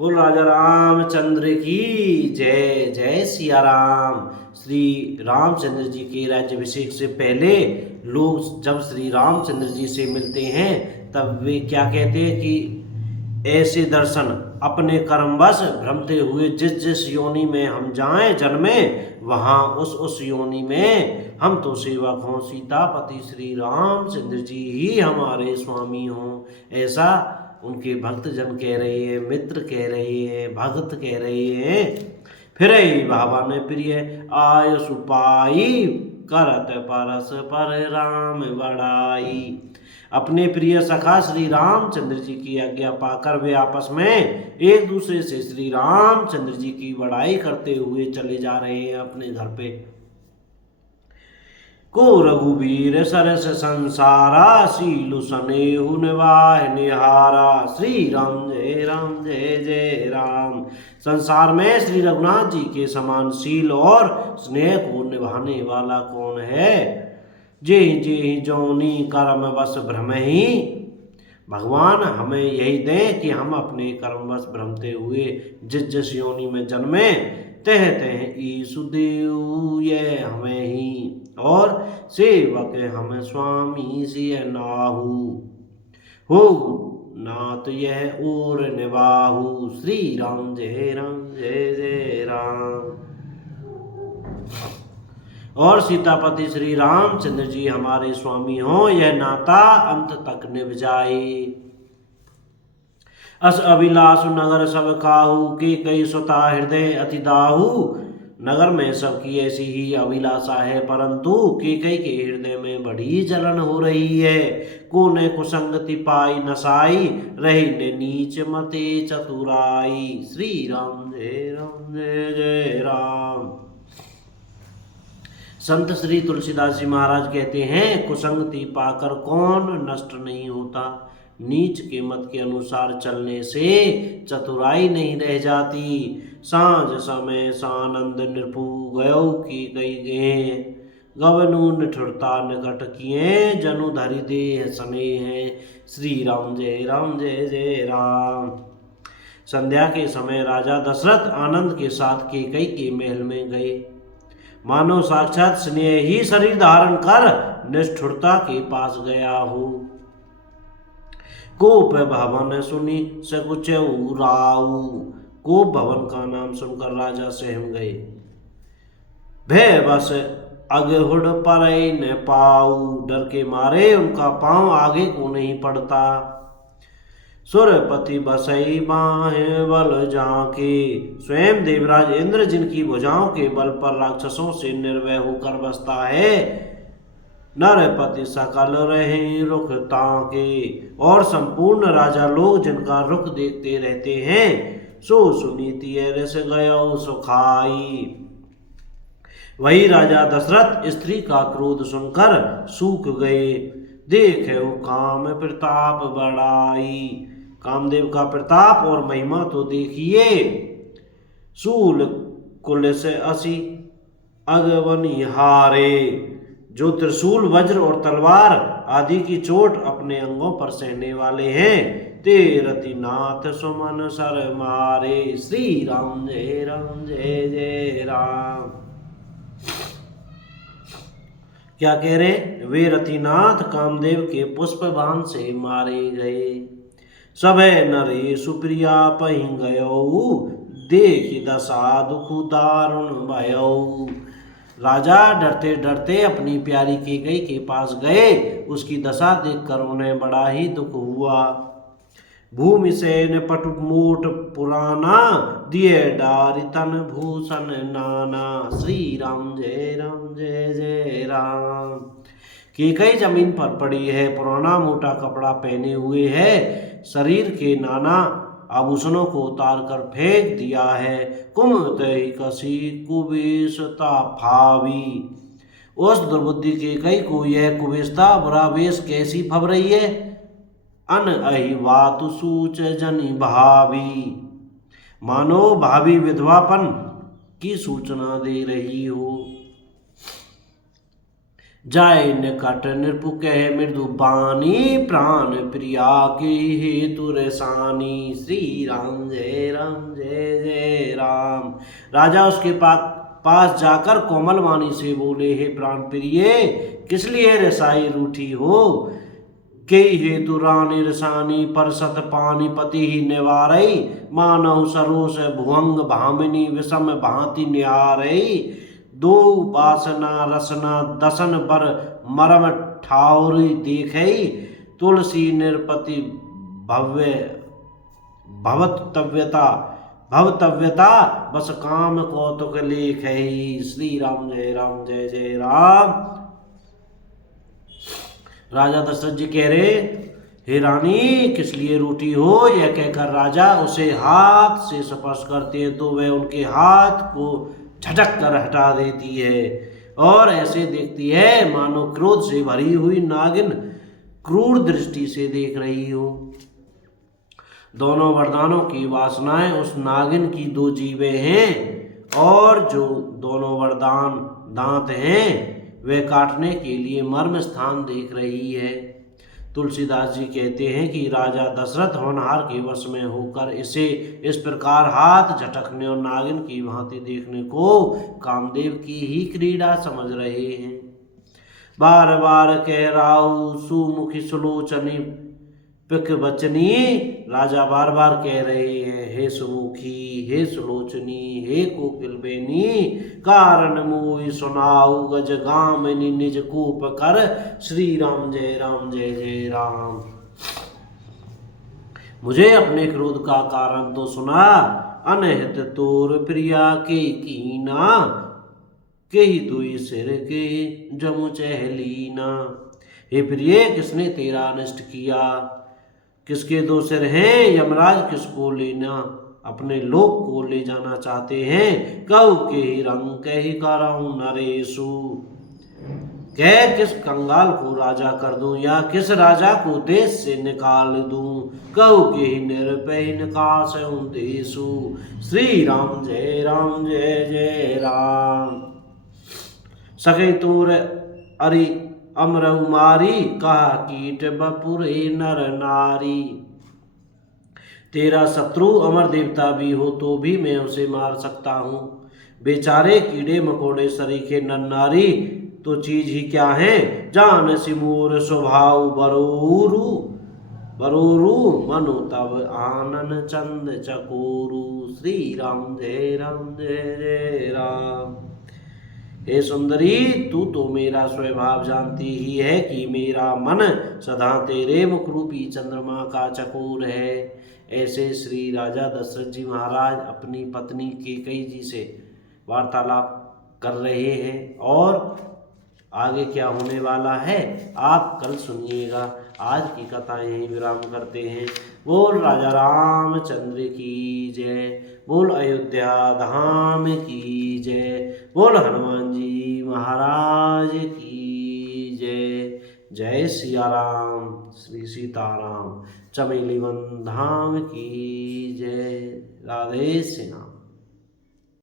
बोल राजा रामचंद्र की जय। जय सिया राम। श्री रामचंद्र जी के राज्याभिषेक से पहले लोग जब श्री रामचंद्र जी से मिलते हैं तब वे क्या कहते हैं कि ऐसे दर्शन अपने कर्मवश भ्रमते हुए जिस जिस योनि में हम जाएं जन्मे वहाँ उस योनि में हम तो सेवक हों, सीतापति श्री रामचंद्र जी ही हमारे स्वामी हों। ऐसा उनके भक्तजन कह रहे हैं, मित्र कह रहे हैं, भक्त कह रहे हैं। फिर भावन प्रिय आय सुपाई करत परस पर राम बड़ाई। अपने प्रिय सखा श्री रामचंद्र जी की आज्ञा पाकर वे आपस में एक दूसरे से श्री रामचंद्र जी की बड़ाई करते हुए चले जा रहे हैं अपने घर पे। को रघुबीर सरस संसारा सीलु सनेहु निवाह निहारा। श्री राम जय जय राम। संसार में श्री रघुनाथ जी के समान शील और स्नेह को निभाने वाला कौन है। जे जे जोनी कर्म बस भ्रम ही। भगवान हमें यही दें कि हम अपने कर्मवश भ्रमते हुए जिस जिस योनि में जन्मे तह तह ईसु देव ये हमें ही और सेवक हम स्वामी सिय नाहु हो नाथ यह और निबाहु। श्री राम जय जय राम। और सीतापति श्री रामचंद्र जी हमारे स्वामी हों यह नाता अंत तक निभ जाए। अस अभिलाष नगर सब काहू के कई सुता हृदय अति दाहू। नगर में सबकी ऐसी ही अभिलाषा है परंतु केकई के हृदय में बड़ी जलन हो रही है। को ने कुसंगति पाई नसाई रही ने नीच मते चतुराई। श्री राम जय जय राम। संत श्री तुलसीदास जी महाराज कहते हैं कुसंगति पाकर कौन नष्ट नहीं होता। नीच के मत के अनुसार चलने से चतुराई नहीं रह जाती। सांझ समय सानंद निरपु गयो की कई गे गवनु निठुरता निकट किए जनु धरि देह सने हैं। श्री राम जय जय राम। संध्या के समय राजा दशरथ आनंद के साथ केकई के महल में गए। मानो साक्षात स्नेह ही शरीर धारण कर निष्ठुरता के पास गया हो। कोप भवन सुनी सकुच राऊ। कोप भवन का नाम सुनकर राजा सहम गए। भय बस अगहुड़ पर न पाऊ। डर के मारे उनका पांव आगे को नहीं पड़ता। सुरपति बसई बाहे बल जाके। स्वयं देवराज इंद्र जिनकी भुजाओं के बल पर राक्षसों से निर्भय होकर बसता है। नरपति सकल रहे रुख ताके। और संपूर्ण राजा लोग जिनका रुख देखते रहते हैं। सो सुनीति रस गयो सुखाई। वही राजा दशरथ स्त्री का क्रोध सुनकर सूख गए। देखे काम प्रताप बड़ाई। कामदेव का प्रताप और महिमा तो देखिए। सूल कुल से असी अगवनी हारे। जो त्रिशूल वज्र और तलवार आदि की चोट अपने अंगों पर सहने वाले हैं ते रतिनाथ सुमन सर मारे। श्री राम जय जय राम। क्या कह रहे, वे रतिनाथ कामदेव के पुष्प बाण से मारे गए। सभे नरे सुप्रिया पहि गयो। देखि दशा दुख दारुण भयो। राजा डरते डरते अपनी प्यारी केकई के पास गए। उसकी दशा देखकर उन्हें बड़ा ही दुख हुआ। भूमि सेन पटु मोट पुराना दिए डारि तन भूषण नाना। श्री राम जय जय राम। केकई जमीन पर पड़ी है, पुराना मोटा कपड़ा पहने हुए है, शरीर के नाना आभूषणों को उतार कर फेंक दिया है। कुमतहि कसी कुबेशता फावी। उस दुर्बुद्धि केकई को यह कुबेशता बुरा वेश कैसी फब रही है। अन अहि वातु सूच जनि भावी। मानो भावी विधवापन की सूचना दे रही हो। जाय निकट नृपु कह मृदु बानी प्राण प्रिया की हेतु रसानी। श्री राम जय राम जय जय राम। राजा उसके पास जाकर कोमल वाणी से बोले, हे प्राण प्रिय, किस लिए रसाई रूठी हो? के हेतु रानी रसानी परसत पानी पति ही निवारई। मानव सरोस भुवंग भामिनी विषम भांति निहारई। दो वासना रसना दसन बर मरम ठाउरी देखई। तुलसी निरपति भव्य भवतव्यता बस काम कौतुक लेखई। श्री राम जय राम जय जय राम। राजा दशरथ जी कह रहे, हे रानी, किस लिए रूठी हो? यह कहकर राजा उसे हाथ से स्पर्श करते हैं तो वह उनके हाथ को झटक कर हटा देती है और ऐसे देखती है मानो क्रोध से भरी हुई नागिन क्रूर दृष्टि से देख रही हो। दोनों वरदानों की वासनाएं उस नागिन की दो जीवें हैं और जो दोनों वरदान दांत हैं वे काटने के लिए मर्म स्थान देख रही है। तुलसीदास जी कहते हैं कि राजा दशरथ होनहार के वश में होकर इसे इस प्रकार हाथ झटकने और नागिन की भांति देखने को कामदेव की ही क्रीड़ा समझ रहे हैं। बार बार कह राहु सुमुखी सुलोचनी पिक बचनी। राजा बार बार कह रहे हैं, हे सुमुखी, हे सुलोचनी, हे कोकिल बेनी, कारण मोहि सुनाऊ गज गामिनी निज कूप कर। श्री राम जय राम जय जय राम। मुझे अपने क्रोध का कारण तो सुना। अनहित तोर प्रिया के कीना, के ही दुई सिर के जमु चहलीना। हे प्रिय, किसने तेरा अनिष्ट किया? किसके दो सिर हैं? यमराज किसको लेना अपने लोक को ले जाना चाहते हैं? कऊ के ही रंग कही करऊं नरेशु। कह किस कंगाल को राजा कर दूं या किस राजा को देश से निकाल दूं? कऊ के ही निरपय निकासऊं देशु। श्री राम जय जय राम। सके तोर अरि अमरऊ मारी, कहा कीट बपुरे नर नारी। तेरा शत्रु अमर देवता भी हो तो भी मैं उसे मार सकता हूँ। बेचारे कीड़े मकोड़े सरीखे नर नारी तो चीज ही क्या है? जान सिमोर स्वभाव बरोरू बरोरू मनु तब आनन चंद चकोरू। श्री राम जय जय राम। हे सुंदरी, तू तो मेरा स्वभाव जानती ही है कि मेरा मन सदा तेरे मुखरूपी चंद्रमा का चकोर है। ऐसे श्री राजा दशरथ जी महाराज अपनी पत्नी कैकेयी जी से वार्तालाप कर रहे हैं और आगे क्या होने वाला है आप कल सुनिएगा। आज की कथा यहीं विराम करते हैं। बोल राजा रामचंद्र की जय, बोल अयोध्या धाम की जय, बोल हनुमान जी महाराज की जय। जय सिया राम, श्री सीताराम, चमेली वन धाम की जय। राधे श्याम।